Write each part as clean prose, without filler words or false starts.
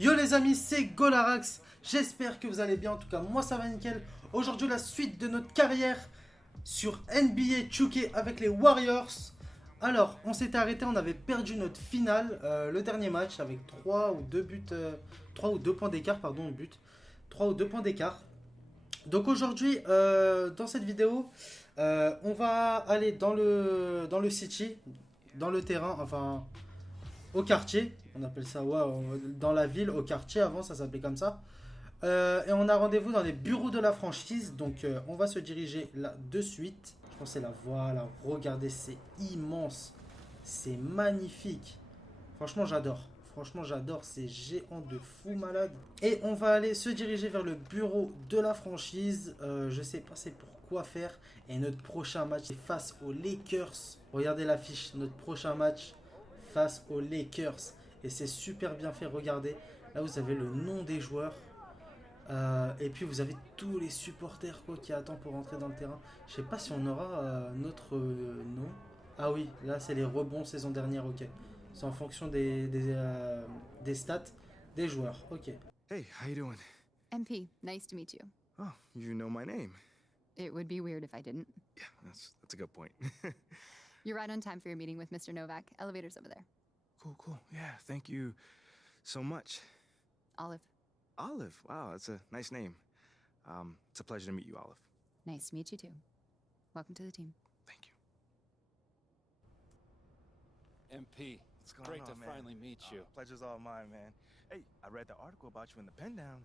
Yo les amis, c'est Golaraxx. J'espère que vous allez bien. En tout cas, moi ça va nickel. Aujourd'hui, la suite de notre carrière sur NBA 2K avec les Warriors. Alors, on s'était arrêté, on avait perdu notre finale, le dernier match avec 3 ou 2 buts, 3 ou 2 points d'écart, pardon, but. 3 ou 2 points d'écart. Donc aujourd'hui, dans cette vidéo, on va aller dans le city, dans le terrain, enfin au quartier. On appelle ça, ouais, dans la ville, au quartier. Avant, ça s'appelait comme ça. Et on a rendez-vous dans les bureaux de la franchise. Donc, on va se diriger là de suite. Je pense que c'est là. Voilà, regardez, c'est immense. C'est magnifique. Franchement, j'adore. Franchement, j'adore. C'est géant de fou malade. Et on va aller se diriger vers le bureau de la franchise. Je sais pas c'est pour quoi faire. Et notre prochain match est face aux Lakers. Regardez l'affiche. Notre prochain match face aux Lakers. Et c'est super bien fait. Regardez. Là, vous avez le nom des joueurs. Et puis vous avez tous les supporters quoi, qui attendent pour rentrer dans le terrain. Je sais pas si on aura notre nom. Ah oui, là c'est les rebonds saison dernière, ok. C'est en fonction des stats des joueurs, ok. Hey, how you doing? MP, nice to meet you. Oh, you know my name. It would be weird if I didn't. Yeah, that's a good point. You're right on time for your meeting with Mr. Novak. Elevator's over there. Cool. Yeah, thank you so much. Olive, Olive. Wow, that's a nice name. It's a pleasure to meet you, Olive. nice to meet you too. Welcome to the team. Thank you. MP, What's going great on, to man? finally meet you. Pleasure's all mine, man. Hey, I read the article about you in the pen down.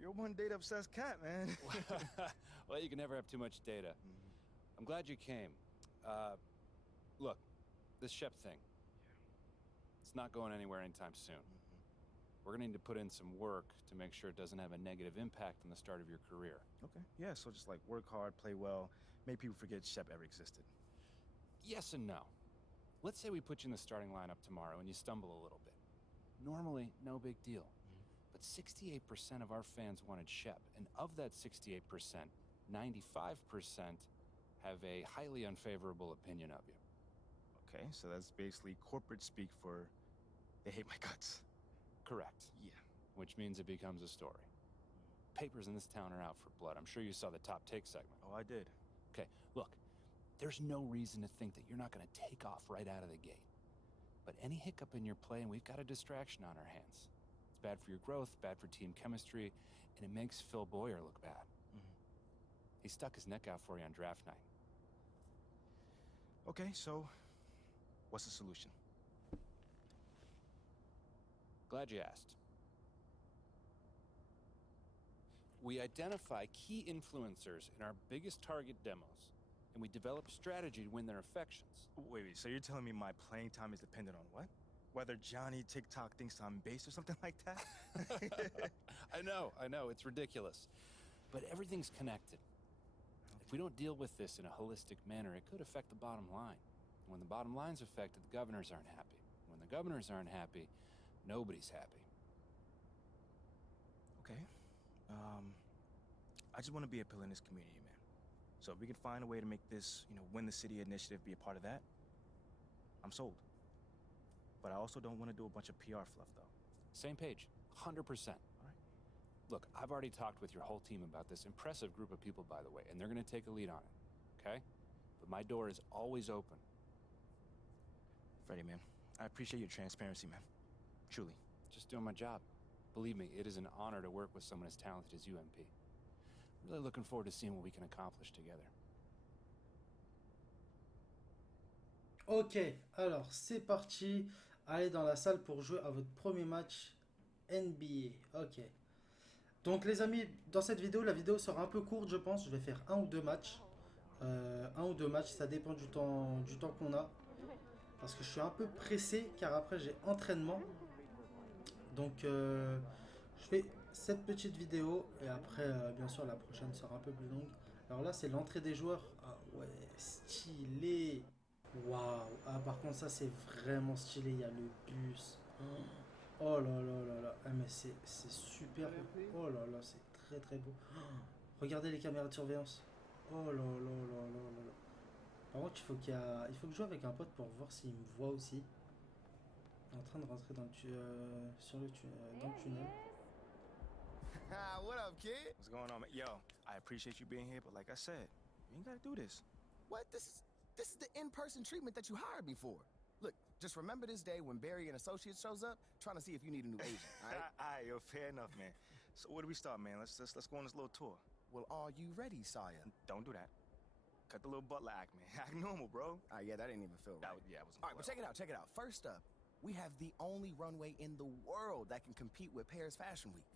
You're one date obsessed cat, man. Well, you can never have too much data. I'm glad you came. Look, this Shep thing, it's not going anywhere anytime soon. We're gonna need to put in some work to make sure it doesn't have a negative impact on the start of your career. Okay. Yeah, so just like work hard, play well, make people forget Shep ever existed. Yes and no. Let's say we put you in the starting lineup tomorrow and you stumble a little bit. Normally, no big deal. But 68% of our fans wanted Shep, and of that 68%, 95% have a highly unfavorable opinion of you. Okay, so that's basically corporate speak for they hate my guts. Correct. Yeah. Which means it becomes a story. Papers in this town are out for blood. I'm sure you saw the top take segment. Oh, I did. Okay, look, there's no reason to think that you're not going to take off right out of the gate. But any hiccup in your play, and we've got a distraction on our hands. It's bad for your growth, bad for team chemistry, and it makes Phil Boyer look bad. He stuck his neck out for you on draft night. Okay, so what's the solution? Glad you asked. We identify key influencers in our biggest target demos, and we develop strategy to win their affections. Wait, so you're telling me my playing time is dependent on what? Whether Johnny TikTok thinks I'm base or something like that? I know, it's ridiculous. But everything's connected. If we don't deal with this in a holistic manner, it could affect the bottom line. When the bottom line's affected, the governors aren't happy. When the governors aren't happy, nobody's happy. Okay. I just want to be a pillar in this community, man. So if we can find a way to make this, win the city initiative be a part of that, I'm sold. But I also don't want to do a bunch of PR fluff, though. Same page, 100%. All right. Look, I've already talked with your whole team about this impressive group of people, by the way, and they're going to take a lead on it, okay? But my door is always open. Freddie, man, I appreciate your transparency, man. Truly. Just doing my job. Believe me, it is an honor to work with someone as talented as you, MP. Really looking forward to seeing what we can accomplish together. Ok, alors c'est parti. Allez dans la salle pour jouer à votre premier match NBA. Ok. Donc les amis, dans cette vidéo, la vidéo sera un peu courte je pense. Je vais faire un ou deux matchs. Ça dépend du temps qu'on a. Parce que je suis un peu pressé car après j'ai entraînement. Donc je fais cette petite vidéo et après bien sûr la prochaine sera un peu plus longue. Alors là c'est l'entrée des joueurs. Ah ouais, stylé. Waouh. Ah par contre ça c'est vraiment stylé, il y a le bus. Oh là là là là. Ah mais c'est super beau. Oh là là, c'est très très beau. Regardez les caméras de surveillance. Oh là là là là là. là. Par contre il faut que je joue avec un pote pour voir s'il me voit aussi. en train de rentrer dans le dans le tunnel. What up, kid? What's going on, man? Yo, I appreciate you being here, but like I said, you ain't gotta do this. What? This is the in-person treatment that you hired me for. Look, just remember this day when Barry and Associates shows up, trying to see if you need a new agent, all right? Alright, yo, fair enough, man. So where do we start, man? Let's go on this little tour. Well, are you ready, Sire? Don't do that. Cut the little butler act, man. Act normal, bro. Yeah, that didn't even feel right. Yeah, it wasn't. All right, but check it out. First up, we have the only runway in the world that can compete with Paris Fashion Week.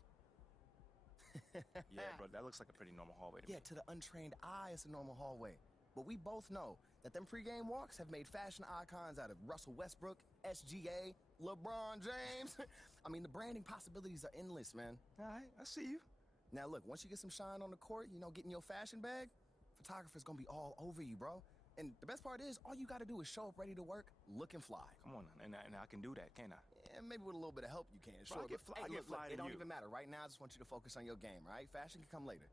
Yeah, bro, that looks like a pretty normal hallway to me. Yeah, to the untrained eye, it's a normal hallway. But we both know that them pregame walks have made fashion icons out of Russell Westbrook, SGA, LeBron James. I mean, the branding possibilities are endless, man. All right, I see you. Now, look, once you get some shine on the court, you know, getting your fashion bag, photographer's gonna be all over you, bro. And the best part is, all you gotta do is show up ready to work, looking fly. Come on, and I can do that, can't I? Yeah, maybe with a little bit of help you can. Bro, I get fly, I get fly look, to it don't you. even matter. Right now, I just want you to focus on your game, all right? Fashion can come later.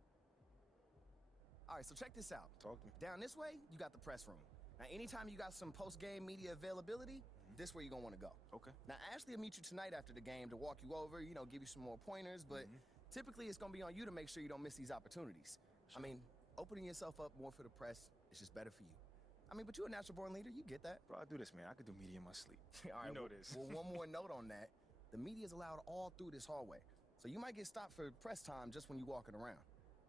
All right, so check this out. Talk to me. Down this way, you got the press room. Now, anytime you got some post-game media availability, this where you're gonna wanna go. Okay. Now, Ashley will meet you tonight after the game to walk you over, you know, give you some more pointers, but typically it's gonna be on you to make sure you don't miss these opportunities. I mean, opening yourself up more for the press is just better for you. I mean, but you're a natural-born leader, you get that. Bro, I do this, man. I could do media in my sleep. All right, you know well, this. Well, one more note on that. The media is allowed all through this hallway. So you might get stopped for press time just when you're walking around.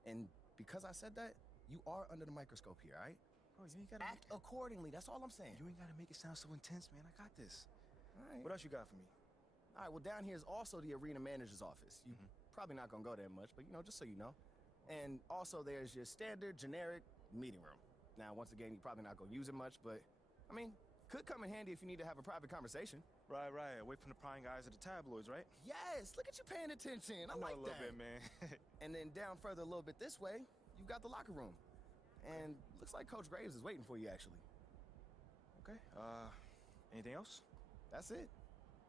And because I said that, you are under the microscope here, all right? Bro, you ain't gotta Act accordingly, that's all I'm saying. You ain't gotta make it sound so intense, man. I got this. All right. What else you got for me? All right, well, down here is also the arena manager's office. You probably not gonna go there much, but, you know, just so you know. And also there's your standard, generic meeting room. Now, once again, you're probably not gonna use it much, but, I mean, could come in handy if you need to have a private conversation. Right. Away from the prying eyes of the tabloids, right? Yes, look at you paying attention. I know like a little that. bit, man. And then down further a little bit this way, you've got the locker room. And looks like Coach Graves is waiting for you, actually. Okay. Anything else? That's it.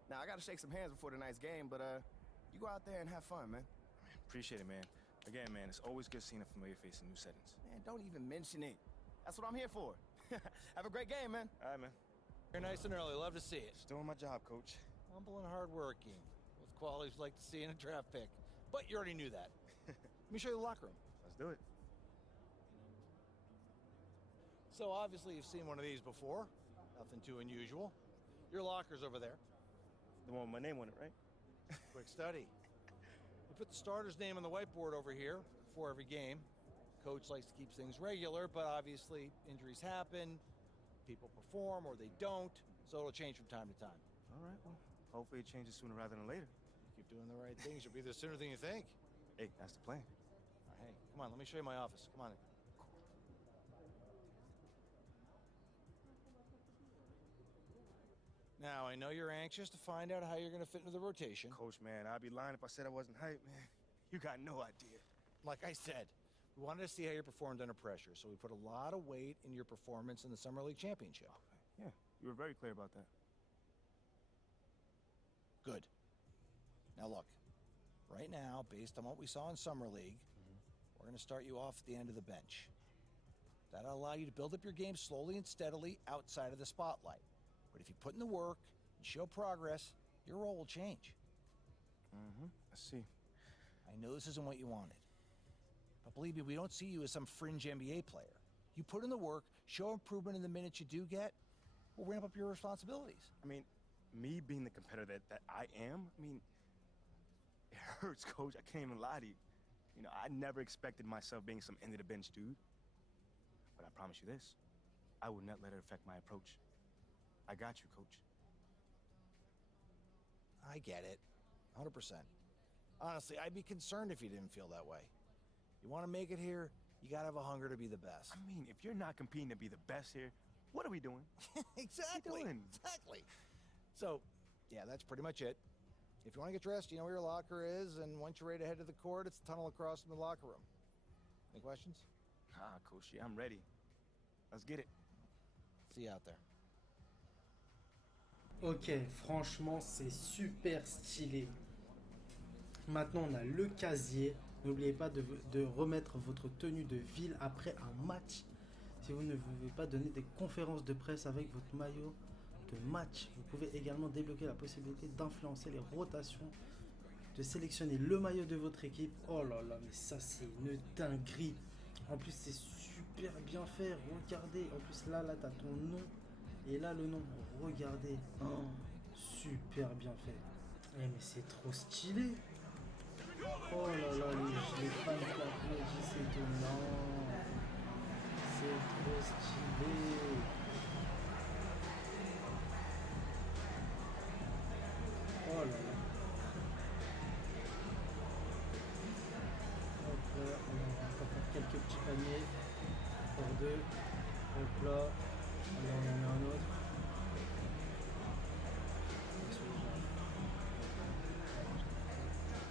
Now, I gotta shake some hands before tonight's game, but you go out there and have fun, man. Appreciate it, man. Again, man, it's always good seeing a familiar face in new settings. Man, don't even mention it. That's what I'm here for. Have a great game, man. All right, man. You're nice and early. Love to see it. Just doing my job, Coach. Humble and hardworking. Both qualities like to see in a draft pick. But you already knew that. Let me show you the locker room. Let's do it. So obviously you've seen one of these before. Nothing too unusual. Your locker's over there. The one with my name on it, right? Quick study. We put the starter's name on the whiteboard over here before every game. Coach likes to keep things regular, but obviously injuries happen, people perform or they don't, so it'll change from time to time. All right, well, hopefully it changes sooner rather than later. You keep doing the right things, you'll be there sooner than you think. Hey, that's the plan. All right, hey, come on, let me show you my office. Come on in. Now, I know you're anxious to find out how you're going to fit into the rotation. Coach, man, I'd be lying if I said I wasn't hyped, man. You got no idea. Like I said, we wanted to see how you performed under pressure, so we put a lot of weight in your performance in the Summer League Championship. Yeah, you were very clear about that. Good. Now look, right now, based on what we saw in Summer League, we're going to start you off at the end of the bench. That'll allow you to build up your game slowly and steadily outside of the spotlight. But if you put in the work and show progress, your role will change. I see. I know this isn't what you wanted. But believe me, we don't see you as some fringe NBA player. You put in the work, show improvement in the minutes you do get, we'll ramp up your responsibilities. I mean, me being the competitor that I am, I mean, it hurts, Coach. I can't even lie to you. You know, I never expected myself being some end-of-the-bench dude. But I promise you this, I will not let it affect my approach. I got you, Coach. I get it, 100%. Honestly, I'd be concerned if you didn't feel that way. You want to make it here, you gotta have a hunger to be the best. I mean, if you're not competing to be the best here, what are we doing? Exactly. What are you doing? Exactly. So, yeah, that's pretty much it. If you want to get dressed, you know where your locker is, and once you're ready to head to the court, it's the tunnel across from the locker room. Any questions? Ah, Coach, yeah, I'm ready. Let's get it. See you out there. Ok, franchement, c'est super stylé. Maintenant, on a le casier. N'oubliez pas de remettre votre tenue de ville après un match. Si vous ne pouvez pas donner des conférences de presse avec votre maillot, de match. Vous pouvez également débloquer la possibilité d'influencer les rotations, de sélectionner le maillot de votre équipe. Oh là là, mais ça c'est une dinguerie. En plus c'est super bien fait, regardez. En plus là t'as ton nom et là le nom, regardez. Oh, super bien fait. Eh, mais c'est trop stylé. Oh là là, les fans qui applaudissent, c'est étonnant. C'est trop stylé. Oh là là. Hop là, on va encore faire quelques petits paniers. Encore deux. Hop là. Allez, on en met un autre.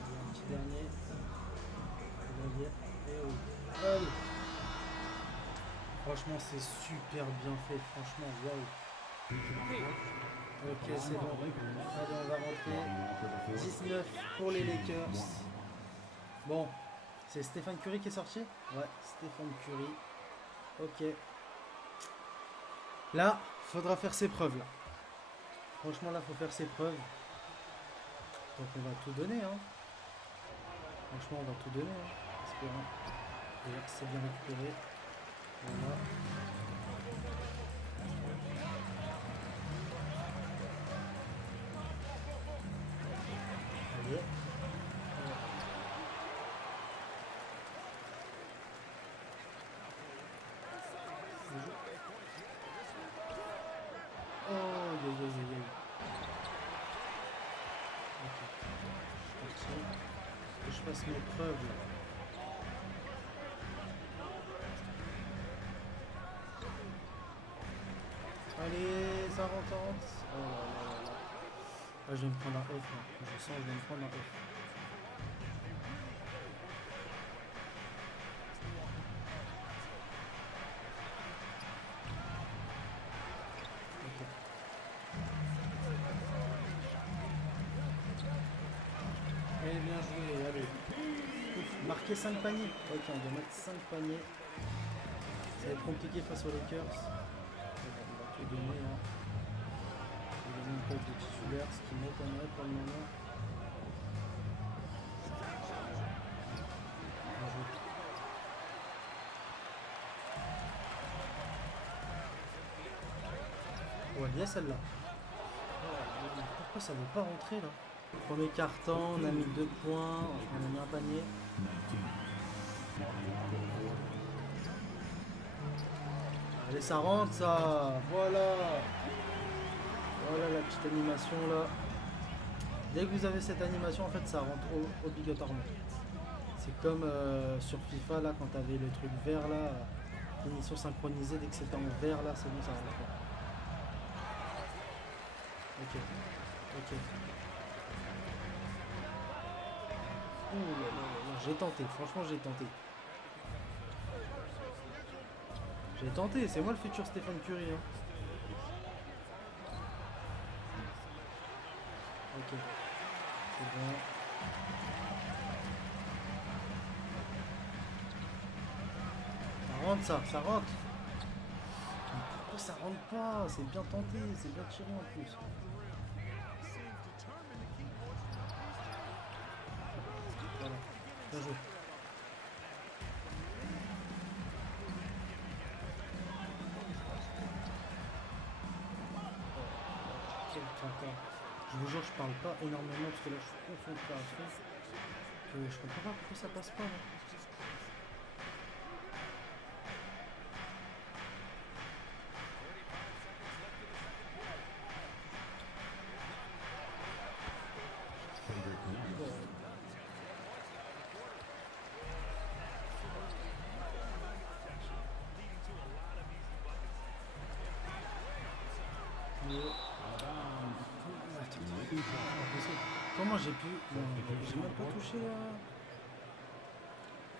Un petit dernier. Et oui. Allez. Franchement, c'est super bien fait. Franchement, waouh. Ok, c'est bon. Allez, on va rentrer. 19 pour les Lakers. Bon, c'est Stephen Curry qui est sorti? Ouais, Stephen Curry. Ok. Là, faudra faire ses preuves là. Franchement, là, faut faire ses preuves. Donc, on va tout donner, hein. Franchement, on va tout donner, hein. Espérons. Et c'est bien récupéré. Voilà. Allez. Oh, yo, yo, yo, yo. Ok. Parti. Que je fasse mes preuves là. Allez, ça retente. Oh là là là là. Ah, je vais me prendre un off là. Je sens que je vais me prendre un off. Ok. Allez, bien joué, allez. Ouf, marquer 5 paniers. Ok, on doit mettre 5 paniers. Ça va être compliqué face aux Lakers. On va tout donner. Hein. On va donner une poste de titulaire, ce qui m'étonnerait pour le moment. Bien joué. Ouais, bien celle-là. Pourquoi ça ne veut pas rentrer là? Premier carton, on a mis 2 points, on a mis un panier. Allez, ça rentre ça. Voilà. Voilà la petite animation là. Dès que vous avez cette animation, en fait, ça rentre obligatoirement. C'est comme sur FIFA là, quand tu avais le truc vert là, finition synchronisée, dès que c'était en vert là, c'est bon, ça rentre. Ok. Ok. Ouh là là là, j'ai tenté, franchement j'ai tenté. J'ai tenté, c'est moi le futur Stephen Curry. Hein. Ok. C'est bon. Ça rentre ça, ça rentre. Mais pourquoi ça rentre pas? C'est bien tenté, c'est bien tiré en plus. Voilà, bien joué. Quel tintin. Je vous jure, je parle pas énormément parce que là je suis concentré à fond. Que je comprends pas pourquoi ça passe pas là. Comment j'ai pu... J'ai même pas touché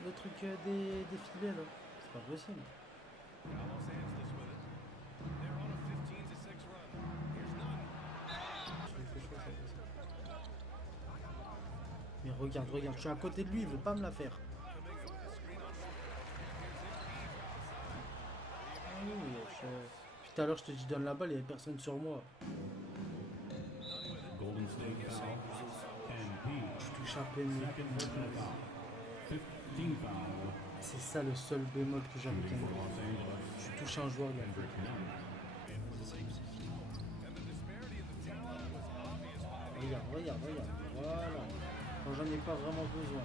le truc des filets là. C'est pas possible. Mais regarde, regarde, je suis à côté de lui, il veut pas me la faire. Ah oui, Tout à l'heure, je te dis donne la balle, il n'y avait personne sur moi. Je touche à peine. C'est ça le seul bémol que j'ai avec NBA. Tu touches un joueur, il y a regarde. Voilà. Quand j'en ai pas vraiment besoin.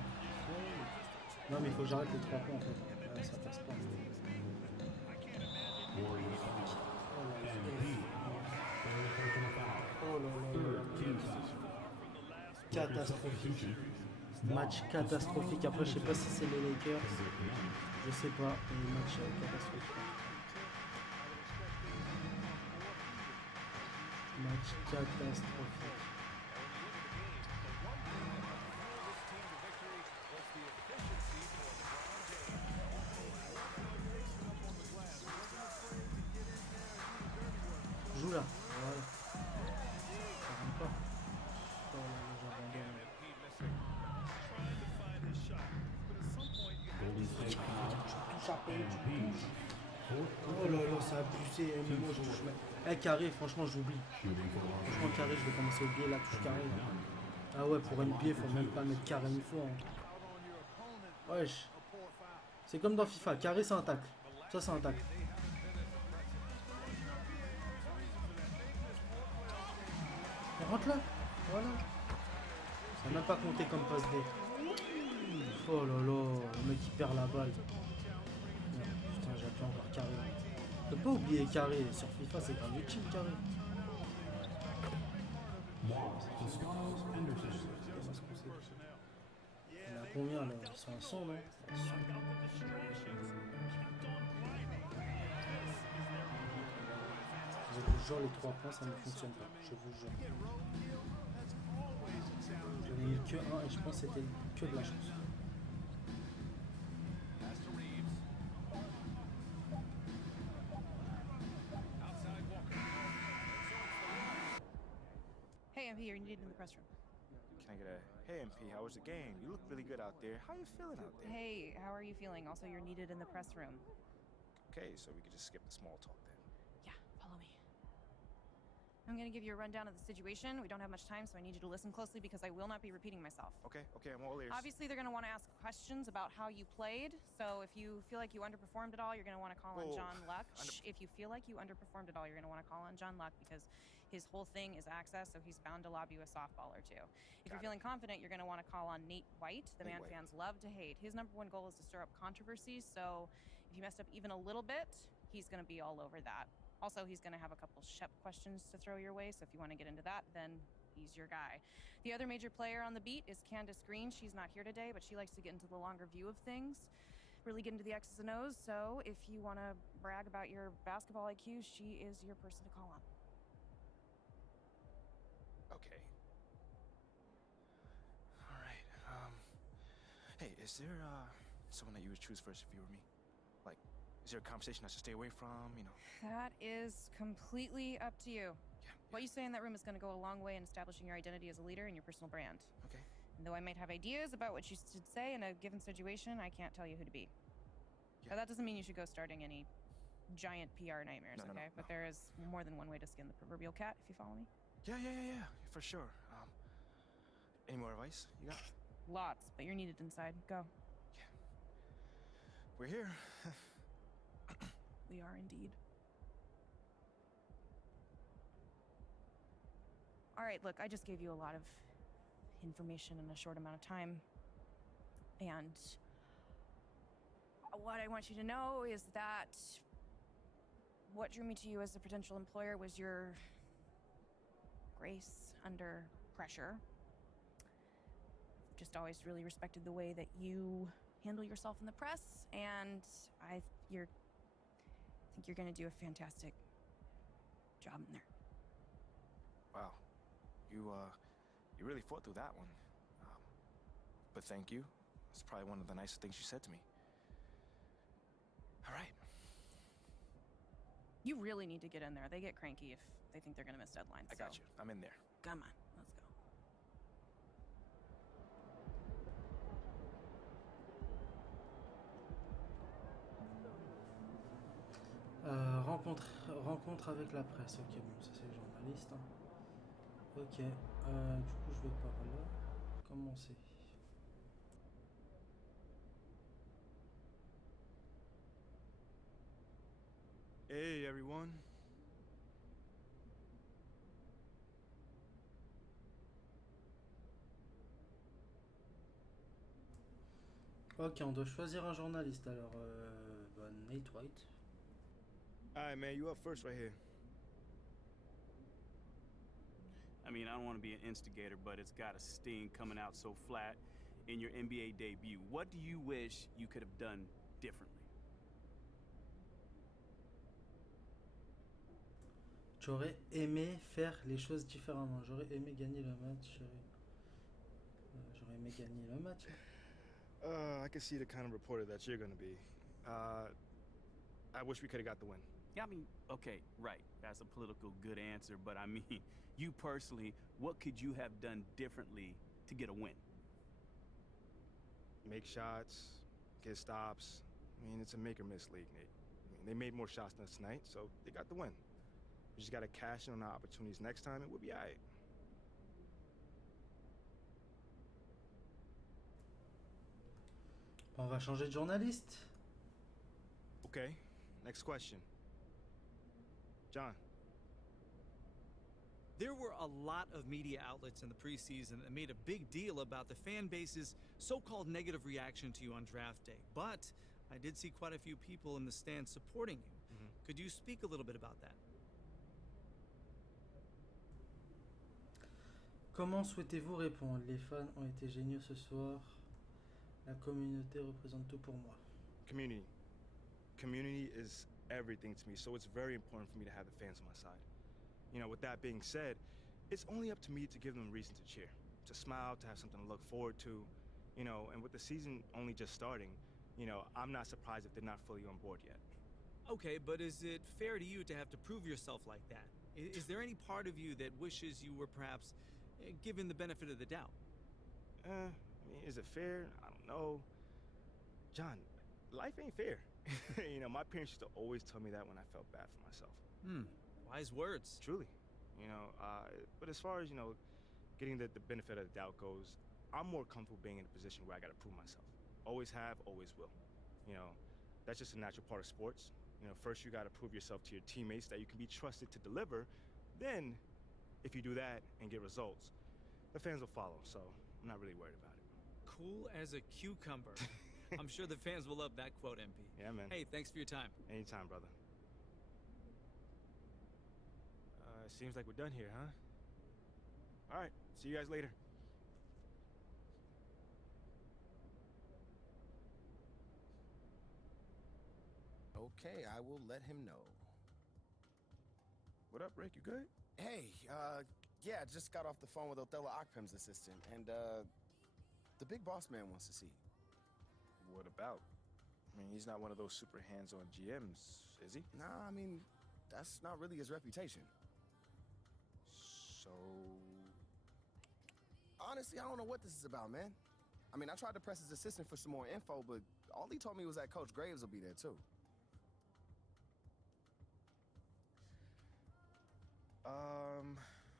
Non mais il faut que j'arrête les 3 points en fait. Là, ça passe pas. Oh là là. Catastrophique. Match catastrophique. Après je sais pas si c'est les Lakers. Je sais pas. Mais match catastrophique. Match catastrophique. Joue là, voilà. Ça rentre pas. Oh là là, j'abandonne. Tu touches à peine, tu touches. Oh là là, ça a abusé. Mais moi je touche. Carré, franchement j'oublie. Franchement carré, je vais commencer à oublier la touche carré. Ah ouais, pour NBA, faut même pas mettre carré une fois. Hein. Wesh. C'est comme dans FIFA, carré c'est un tacle. Ça c'est un tacle. Rentre là, voilà. Ça n'a même pas compté comme passe D. Oh là là, le mec il perd la balle. Putain, j'ai appelé encore carré. Faut pas oublier carré, sur FIFA c'est grave utile carré. Il y en a combien là? Ils sont à 100 non? Je vous jure, les 3 points ça ne fonctionne pas, je vous jure. J'en ai eu que 1 et je pense que c'était que de la chance. Hey, MP, you're needed in the press room. Can I get a, hey MP, how was the game? You look really good out there. How you feeling out there? Hey, how are you feeling? Also, you're needed in the press room. Okay, so we could just skip the small talk then. Yeah, follow me. I'm gonna give you a rundown of the situation. We don't have much time, so I need you to listen closely because I will not be repeating myself. Okay, I'm all ears. Obviously, they're gonna want to ask questions about how you played. So if you feel like you underperformed at all, you're gonna want to call on John Luck. If you feel like you underperformed at all, you're gonna want to call on John Luck because his whole thing is access, so he's bound to lob you a softball or two. If you're feeling confident, you're going to want to call on Nate White. The man fans love to hate. His #1 goal is to stir up controversy, so if you messed up even a little bit, he's going to be all over that. Also, he's going to have a couple Shep questions to throw your way, so if you want to get into that, then he's your guy. The other major player on the beat is Candace Green. She's not here today, but she likes to get into the longer view of things, really get into the X's and O's, so if you want to brag about your basketball IQ, she is your person to call on. Okay. Alright, hey, is there, someone that you would choose first if you were me? Like, is there a conversation I should stay away from, you know? That is completely up to you. Yeah. What you say in that room is going to go a long way in establishing your identity as a leader and your personal brand. Okay. And though I might have ideas about what you should say in a given situation, I can't tell you who to be. Yeah. But that doesn't mean you should go starting any giant PR nightmares, No, okay? But there is more than one way to skin the proverbial cat, if you follow me. Yeah, for sure. Any more advice you got? Lots, but you're needed inside. Go. Yeah. We're here. We are indeed. All right, look, I just gave you a lot of information in a short amount of time. And what I want you to know is that what drew me to you as a potential employer was your grace under pressure. Just always really respected the way that you handle yourself in the press, and I think you're gonna do a fantastic job in there. Wow. You really fought through that one. But thank you. It's probably one of the nicest things you said to me. All right. You really need to get in there. They get cranky if they think they're gonna miss deadlines. I got you. I'm in there. Come on, let's go. Rencontre avec la presse. Ok, bon, ça c'est les journalistes. Hein. Ok, du coup je vais par là. Commencer. Hey, everyone. Ok, on doit choisir un journaliste. Alors, Nate White. All right, man, you up first right here. I mean, I don't want to be an instigator, but it's got a sting coming out so flat in your NBA debut. What do you wish you could have done differently? J'aurais aimé faire les choses différemment. J'aurais aimé gagner le match. J'aurais aimé gagner le match. I can see the kind of reporter that you're gonna be. I wish we could have got the win. Yeah, I mean, okay, right. That's a political good answer, but I mean, you personally, what could you have done differently to get a win? Make shots, get stops. I mean, it's a make or miss league, Nate. I mean, they made more shots than us tonight, so they got the win. We just gotta cash in on our opportunities next time, and we'll be all right. On va changer de journaliste. Okay, next question. John. There were a lot of media outlets in the preseason that made a big deal about the fan base's so-called negative reaction to you on draft day. But I did see quite a few people in the stands supporting you. Could you speak a little bit about that? Comment souhaitez-vous répondre? Les fans ont été géniaux ce soir. La communauté représente tout pour moi. Community. Community is everything to me, so it's very important for me to have the fans on my side. You know, with that being said, it's only up to me to give them a reason to cheer, to smile, to have something to look forward to, you know, and with the season only just starting, you know, I'm not surprised if they're not fully on board yet. Okay, but is it fair to you to have to prove yourself like that? Is there any part of you that wishes you were perhaps given the benefit of the doubt? I mean, is it fair? I don't know. John, life ain't fair. You know, my parents used to always tell me that when I felt bad for myself. Wise words. Truly. You know, but as far as, you know, getting the benefit of the doubt goes, I'm more comfortable being in a position where I gotta prove myself. Always have, always will. You know, that's just a natural part of sports. You know, first you gotta prove yourself to your teammates that you can be trusted to deliver. Then, if you do that and get results, the fans will follow, so I'm not really worried about it. Cool as a cucumber. I'm sure the fans will love that quote, MP. Yeah, man. Hey, thanks for your time. Anytime, brother. Seems like we're done here, huh? All right, see you guys later. Okay, I will let him know. What up, Rick? You good? Hey, yeah, just got off the phone with Othello Akpem's assistant, and, the big boss man wants to see you. What about? I mean, he's not one of those super hands-on GMs, is he? Nah, I mean, that's not really his reputation. So... Honestly, I don't know what this is about, man. I mean, I tried to press his assistant for some more info, but all he told me was that Coach Graves will be there, too.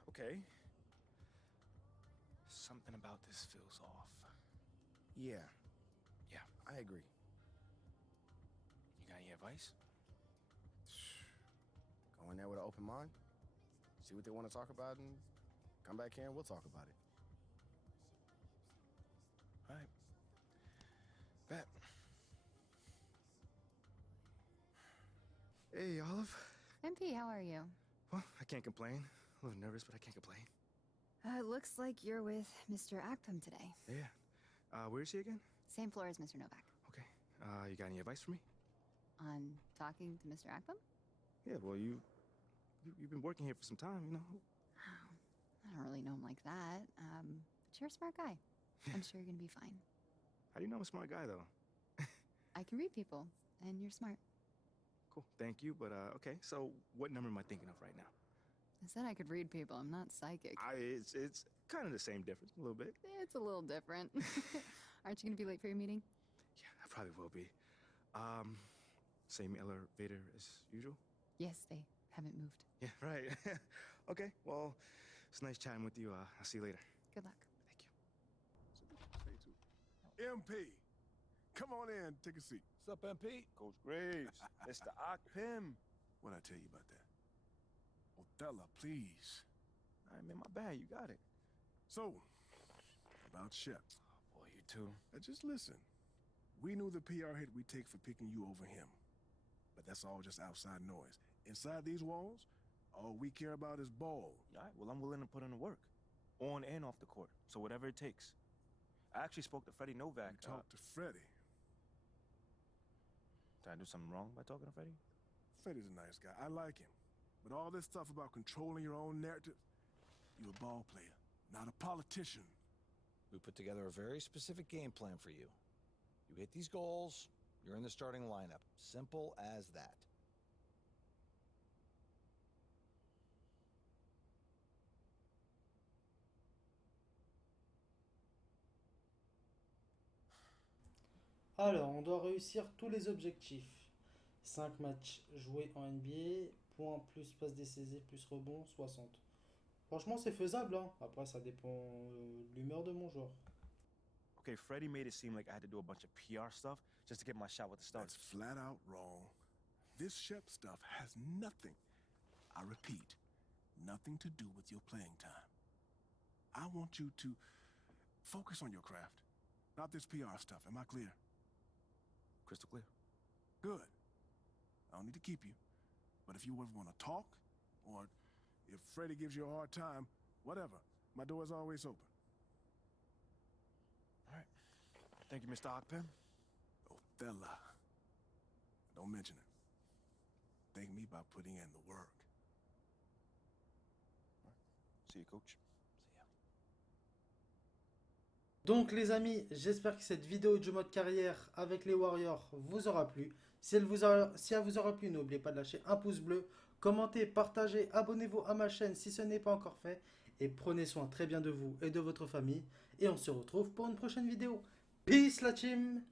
Okay. Something about this feels off. Yeah. Yeah. I agree. You got any advice? Go in there with an open mind, see what they want to talk about, and come back here and we'll talk about it. All right. Bet. Hey, Olive. MP, how are you? Well, I can't complain. A little nervous, but I can't complain. It looks like you're with Mr. Akpem today. Yeah. Where is he again? Same floor as Mr. Novak. Okay. You got any advice for me? On talking to Mr. Akpem? Yeah, well, you've been working here for some time, you know. I don't really know him like that. But you're a smart guy. I'm sure you're gonna be fine. How do you know I'm a smart guy, though? I can read people, and you're smart. Cool, thank you, but, okay, so what number am I thinking of right now? I said I could read people. I'm not psychic. It's kind of the same difference, a little bit. It's a little different. Aren't you gonna be late for your meeting? Yeah, I probably will be. Same elevator as usual? Yes, they haven't moved. Yeah, right. Okay, well, it's nice chatting with you. I'll see you later. Good luck. Thank you. Say too. MP, come on in, take a seat. What's up, MP? Coach Graves, Mr. Akpim. What'd I tell you about that? Othello, please. All right, man, my bad. You got it. So, about Shep. Boy, you too. Now just listen. We knew the PR hit we'd take for picking you over him. But that's all just outside noise. Inside these walls, all we care about is ball. All right, well, I'm willing to put in the work. On and off the court. So whatever it takes. I actually spoke to Freddie Novak. You talked to Freddie. Did I do something wrong by talking to Freddie? Freddie's a nice guy. I like him. But all this stuff about controlling your own narrative, you're a ball player, not a politician. We put together a very specific game plan for you. You hit these goals, you're in the starting lineup. Simple as that. Alors, on doit réussir tous les objectifs. 5 matchs joués en NBA, points plus passe décisif plus rebond, 60. Franchement, c'est faisable, hein. Après, ça dépend de l'humeur de mon joueur. Okay, Freddie made it seem like I had to do a bunch of PR stuff just to get my shot with the Stars. That's flat out wrong. This Shep stuff has nothing, I repeat, nothing to do with your playing time. I want you to focus on your craft, not this PR stuff. Am I clear? Crystal clear. Good. I don't need to keep you. But if you ever want to talk, or if Freddie gives you a hard time, whatever, my door is always open. All right. Thank you, Mr. Akpim. Othello. Don't mention it. Thank me by putting in the work. All right. See you, coach. See ya. Donc les amis, j'espère que cette vidéo du mode carrière avec les Warriors vous aura plu. Si elle vous aura plu, n'oubliez pas de lâcher un pouce bleu, commentez, partagez, abonnez-vous à ma chaîne si ce n'est pas encore fait. Et prenez soin très bien de vous et de votre famille. Et on se retrouve pour une prochaine vidéo. Peace la team!